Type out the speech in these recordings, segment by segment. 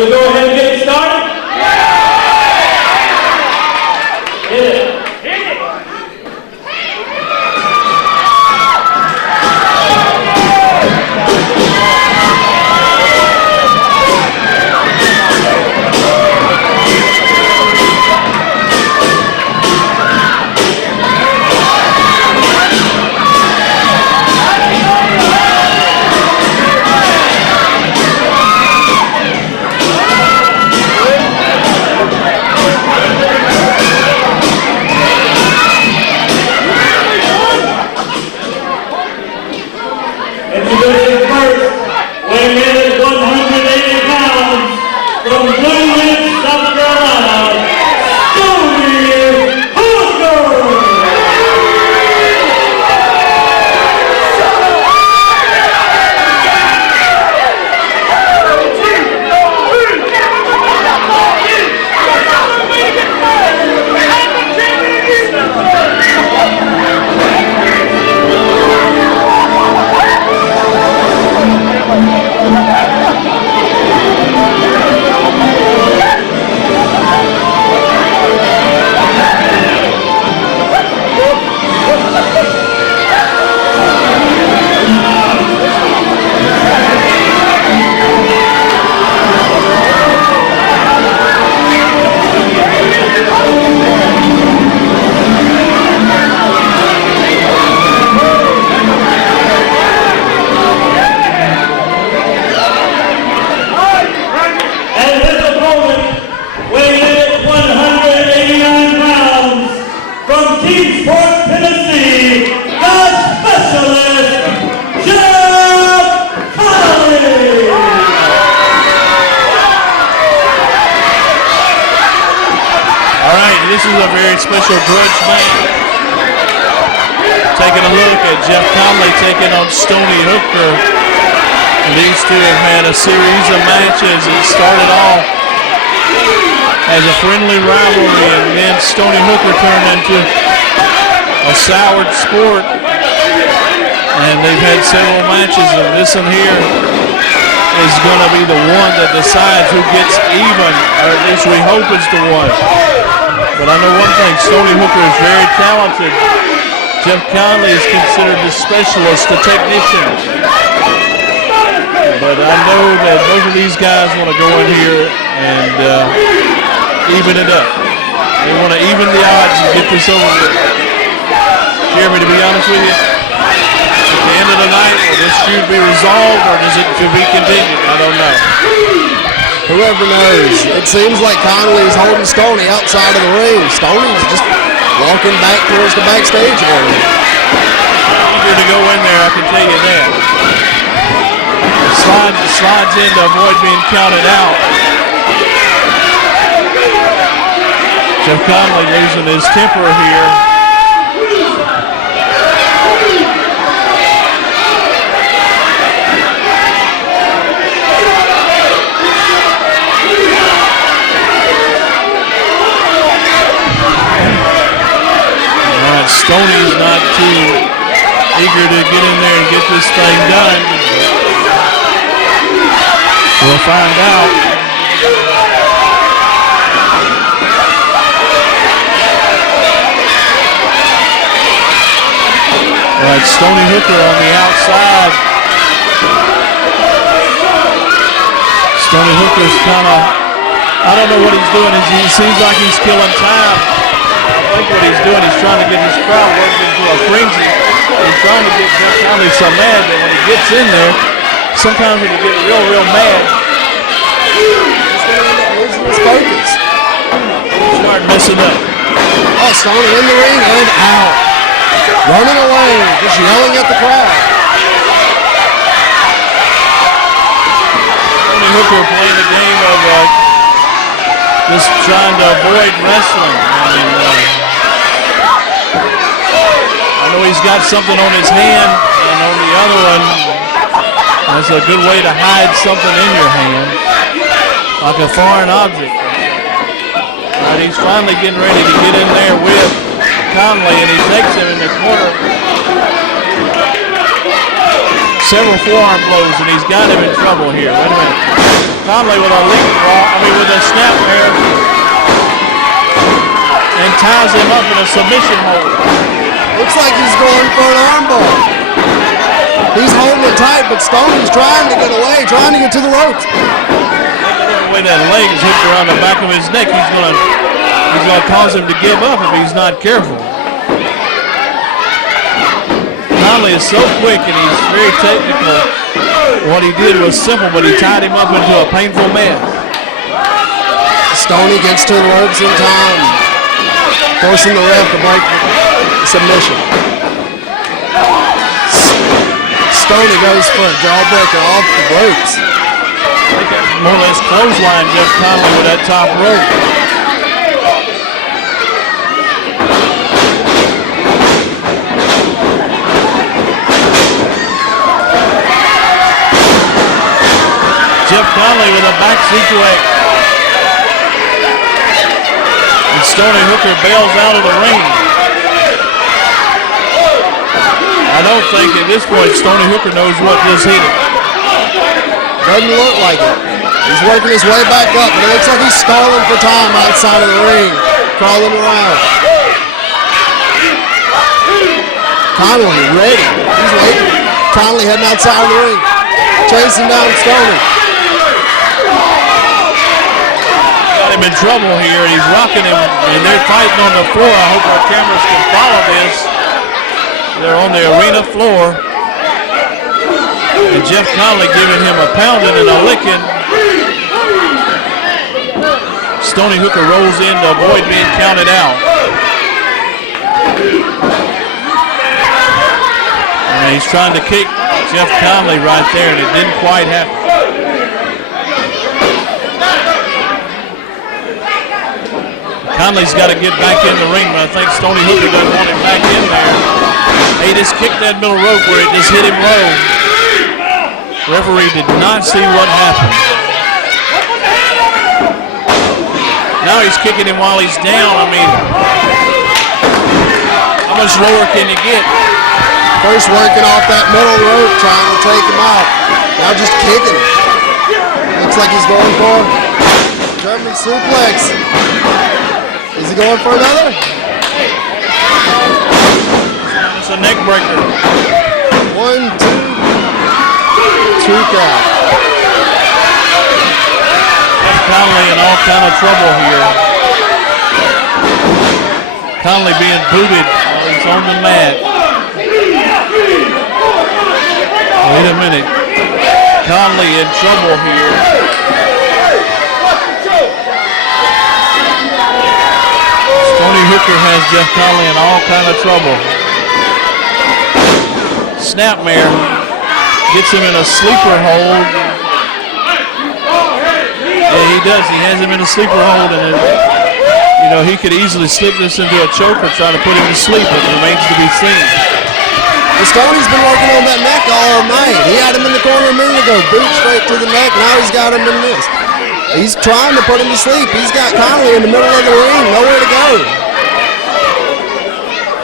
we go ahead and get started? Hit it. Introducing first, weighing in at 180 pounds, from Blue Ridge, South Carolina, Stoney Hooker! This is a very special grudge match. Taking a look at Jeff Connelly taking on Stoney Hooker. And these two have had a series of matches. It started off as a friendly rivalry, and then Stoney Hooker turned into a soured sport. And they've had several matches, and this one here is going to be the one that decides who gets even, or at least we hope is the one. But I know one thing, Stoney Hooker is very talented. Jeff Connelly is considered the specialist, the technician. But I know that both of these guys want to go in here and even it up. They want to even the odds and get this over with. Jeremy, to be honest with you, at the end of the night, will this feud be resolved or does it to be continued? I don't know. Whoever knows. It seems like Connelly is holding Stoney outside of the ring. Stoney's just walking back towards the backstage area. Eager to go in there, I can tell you that. Slides in to avoid being counted out. Jeff Connelly losing his temper here. Stoney's not too eager to get in there and get this thing done. We'll find out. All right, Stoney Hooker on the outside. Stoney Hooker's kind of, I don't know what he's doing. He seems like he's killing time. I think what he's doing is trying to get his crowd worked into a frenzy. He's trying to get Jeff Connelly so mad that when he gets in there, sometimes when you get real mad, he's going to end up losing his focus. Start messing up. Oh, Stoney in the ring and out. Running away, just yelling at the crowd. Stoney Hooker playing the game of just trying to avoid wrestling. I know he's got something on his hand, and on the other one, that's a good way to hide something in your hand, like a foreign object. All right, he's finally getting ready to get in there with Connelly, and he takes him in the corner. several forearm blows, and he's got him in trouble here. Wait a minute. Connelly with a with a snap there, and ties him up in a submission hold. Looks like he's going for an armbar. He's holding it tight, but Stoney's trying to get away, trying to get to the ropes. The way that leg is hooked around the back of his neck, he's gonna cause him to give up if he's not careful. Connelly is so quick and he's very technical. What he did was simple, but he tied him up into a painful mess. Stoney gets to the ropes in time, forcing the ref to break submission. Stoney goes for a jawbreaker off the ropes. More or less clothesline Jeff Connelly with that top rope. Jeff Connelly with a back suplex. And Stoney Hooker bails out of the ring. I don't think at this point Stoney Hooker knows what just hit him. Doesn't look like it. He's working his way back up, but it looks like he's stalling for time outside of the ring, crawling around. Connelly ready. He's waiting. Connelly heading outside of the ring, chasing down Stoney. Got him in trouble here. He's rocking him, and they're fighting on the floor. I hope our cameras can follow this. They're on the arena floor. And Jeff Connelly giving him a pounding and a licking. Stoney Hooker rolls in to avoid being counted out. And he's trying to kick Jeff Connelly right there, and it didn't quite happen. Connelly's got to get back in the ring, but I think Stoney Hooker doesn't want him back in there. He just kicked that middle rope where it just hit him low. Referee did not see what happened. Now he's kicking him while he's down. I mean, how much lower can you get? First working off that middle rope, trying to take him out. Now just kicking him. Looks like he's going for German suplex. Is he going for another? It's a neck breaker. 1, 2. Two count. Jeff Connelly in all kind of trouble here. Connelly being booted while he's on the mat. Wait a minute. Connelly in trouble here. Stoney Hooker has Jeff Connelly in all kind of trouble. Snapmare. Gets him in a sleeper hold. Yeah, he does. He has him in a sleeper hold, and he could easily slip this into a choke or try to put him to sleep. It remains to be seen. Stoney's been working on that neck all night. He had him in the corner a minute ago, boot straight to the neck. Now he's got him in this. He's trying to put him to sleep. He's got Connelly in the middle of the ring, nowhere to go.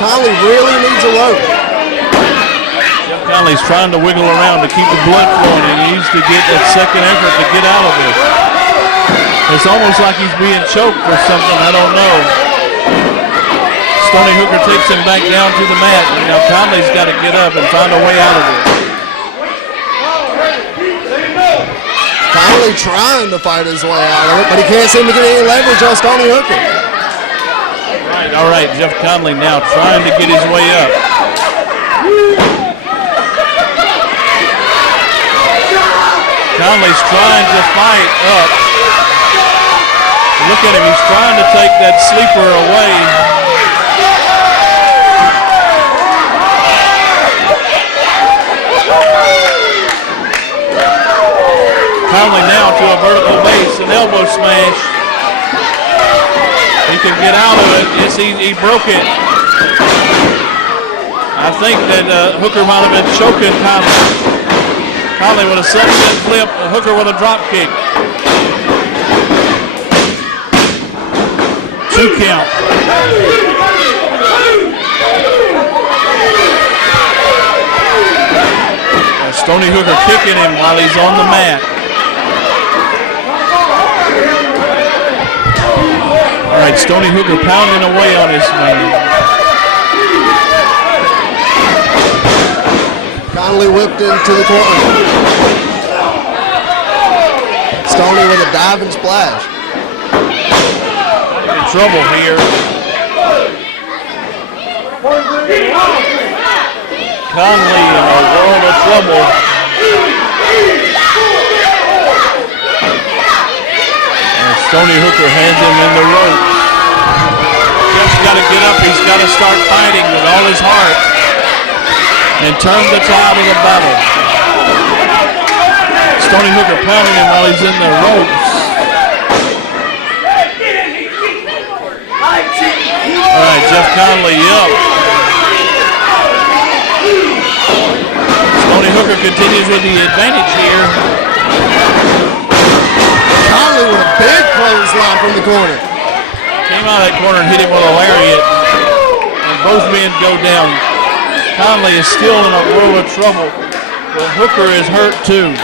Connelly really needs a rope. Connelly's trying to wiggle around to keep the blood flowing. He needs to get that second effort to get out of this. It's almost like he's being choked or something. I don't know. Stoney Hooker takes him back down to the mat. And now Connelly's got to get up and find a way out of it. Connelly trying to fight his way out of it, but he can't seem to get any leverage on Stoney Hooker. All right, Jeff Connelly now trying to get his way up. Connelly's trying to fight up. Look at him, he's trying to take that sleeper away. Connelly now to a vertical base, an elbow smash. He can get out of it. Yes, he broke it. I think that Hooker might have been choking Connelly. Connelly with a sunset flip, Hooker with a drop kick. 2 count. Stoney Hooker kicking him while he's on the mat. All right, Stoney Hooker pounding away on his man. Connelly whipped into the corner. Stoney with a diving splash. In trouble here. Connelly in a world of trouble. And Stoney Hooker has him in the ropes. Jeff's got to get up. He's got to start fighting with all his heart and turn the tide of the battle. Stoney Hooker pounding him while he's in the ropes. All right, Jeff Connelly up. Stoney Hooker continues with the advantage here. Connelly with a big clothesline from the corner. Came out of that corner and hit him with a lariat. And both men go down. Connelly is still in a world of trouble. But Hooker is hurt too.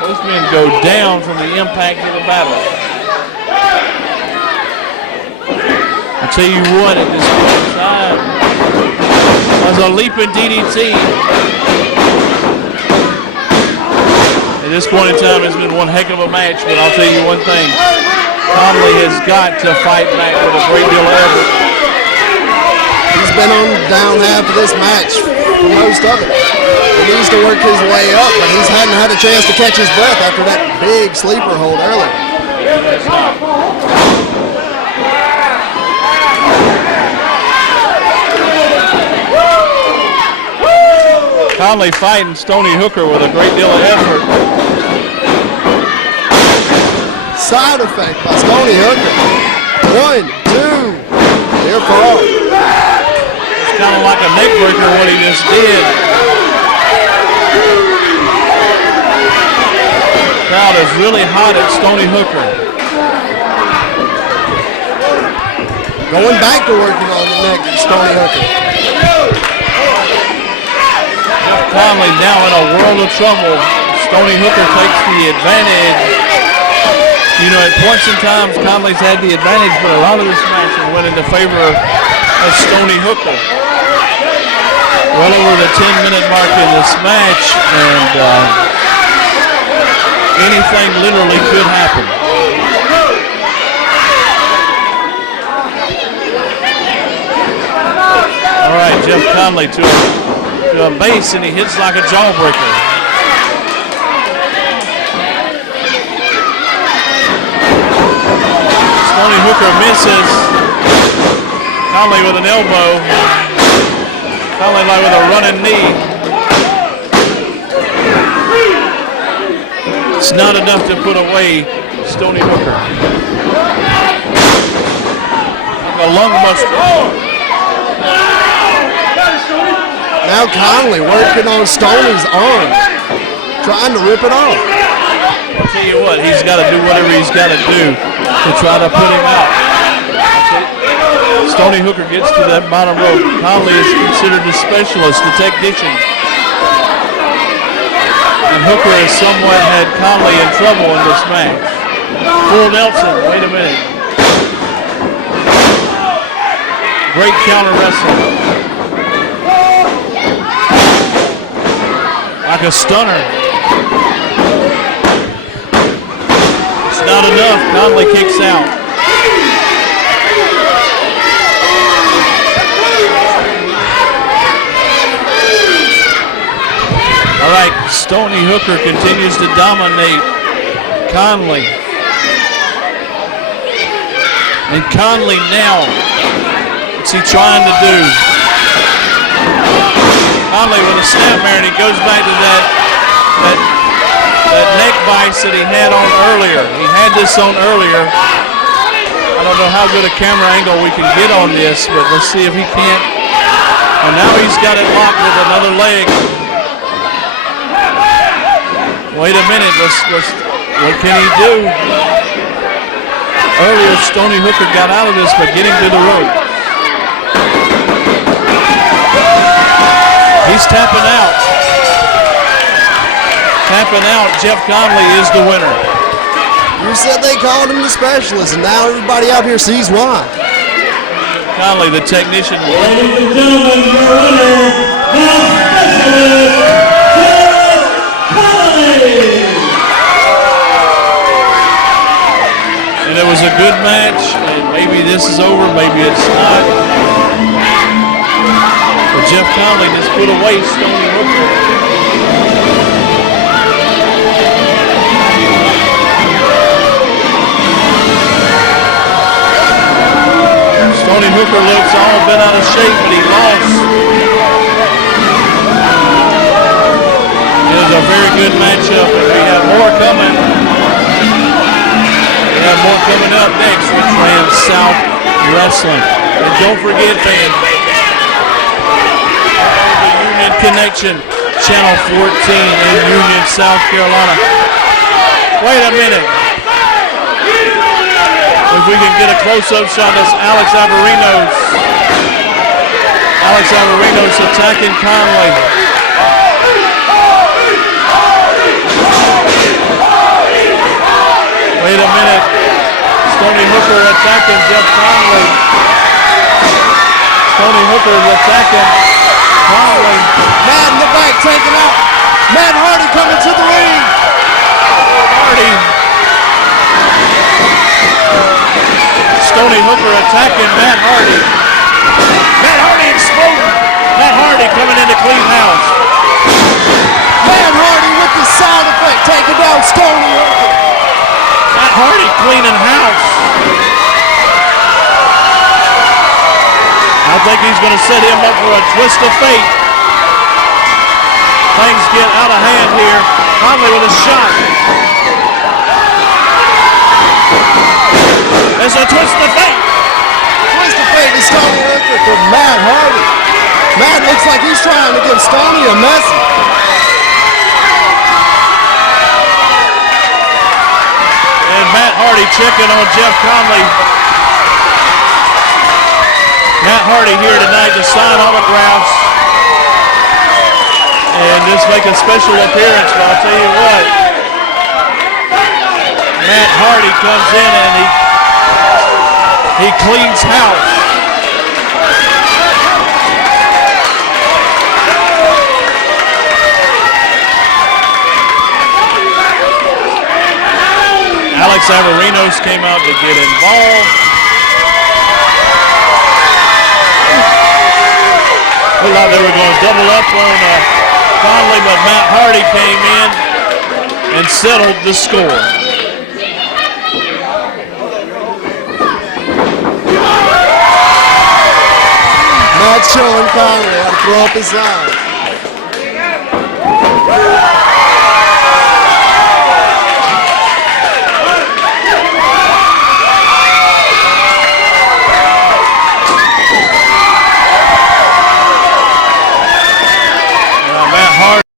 Both men go down from the impact of the battle. I tell you what, at this point in time, was a leaping DDT. At this point in time, it's been one heck of a match, but I'll tell you one thing. Connelly has got to fight back with a great deal of effort. He's been on the down half of this match for most of it. He needs to work his way up, but he hadn't had a chance to catch his breath after that big sleeper hold earlier. Connelly fighting Stoney Hooker with a great deal of effort. Side effect by Stoney Hooker. 1, 2, here for all. It's kind of like a neck breaker what he just did. Crowd is really hot at Stoney Hooker. Going back to working on the neck of Stoney Hooker. Connelly now in a world of trouble. Stoney Hooker takes the advantage. You know, at points in times, Connelly's had the advantage, but a lot of this match went into favor of Stoney Hooker. Well over the 10-minute mark in this match, and anything literally could happen. All right, Jeff Connelly to a base, and he hits like a jawbreaker. Stoney Hooker misses. Connelly with an elbow. Connelly like with a running knee. It's not enough to put away Stoney Hooker. Like a lung buster. Now Connelly working on Stoney's arm, trying to rip it off. I'll tell you what, he's got to do whatever he's got to do to try to put him out. Stoney Hooker gets to that bottom rope. Connelly is considered a specialist, the technician. And Hooker has somewhat had Connelly in trouble in this match. Full Nelson, wait a minute. Great counter wrestling. Like a stunner. It's not enough. Connelly kicks out. All right, Stoney Hooker continues to dominate Connelly. And Connelly now, what's he trying to do? Connelly with a snapmare, and he goes back to that neck vice that he had on earlier. He had this on earlier. I don't know how good a camera angle we can get on this, but let's see if he can't. And now he's got it locked with another leg. Wait a minute, what can he do? Earlier, Stoney Hooker got out of this by getting to the rope. He He's tapping out. Tapping out, Jeff Connelly is the winner. You said they called him the specialist, and now everybody out here sees why. Connelly, the technician. Ladies and gentlemen, your winner, the specialist, Jeff Connelly. And it was a good match. And maybe this is over, maybe it's not. But Jeff Connelly just put away Stoney Hooker. Stoney Hooker looks all bent out of shape, but he lost. It was a very good matchup, and we have more coming. We have more coming up next with Trans-South Wrestling. And don't forget, fans, the Union Connection, Channel 14 in Union, South Carolina. Wait a minute. If we can get a close-up shot, that's Alex Averinos. Alex Averinos attacking Connelly. Wait a minute. Stoney Hooker attacking Jeff Connelly. Stoney Hooker is attacking Connelly. Matt in the back taking out. Matt Hardy coming to the ring. Hardy. Stoney Hooker attacking Matt Hardy. Matt Hardy exploding. Matt Hardy coming into clean house. Matt Hardy with the sound effect taking down Stoney Hooker. Matt Hardy cleaning house. I think he's going to set him up for a twist of fate. Things get out of hand here. Connelly with a shot. There's a twist of fate. Twist of fate to Stoney Hooker for Matt Hardy. Matt looks like he's trying to give Stoney a message. And Matt Hardy checking on Jeff Connelly. Matt Hardy here tonight to sign autographs and just make a special appearance. But I'll tell you what, Matt Hardy comes in and he cleans house. Alex Averinos came out to get involved. Looked like they were going to double up on Connelly, but Matt Hardy came in and settled the score. Matt's showing Connelly how to throw up his line.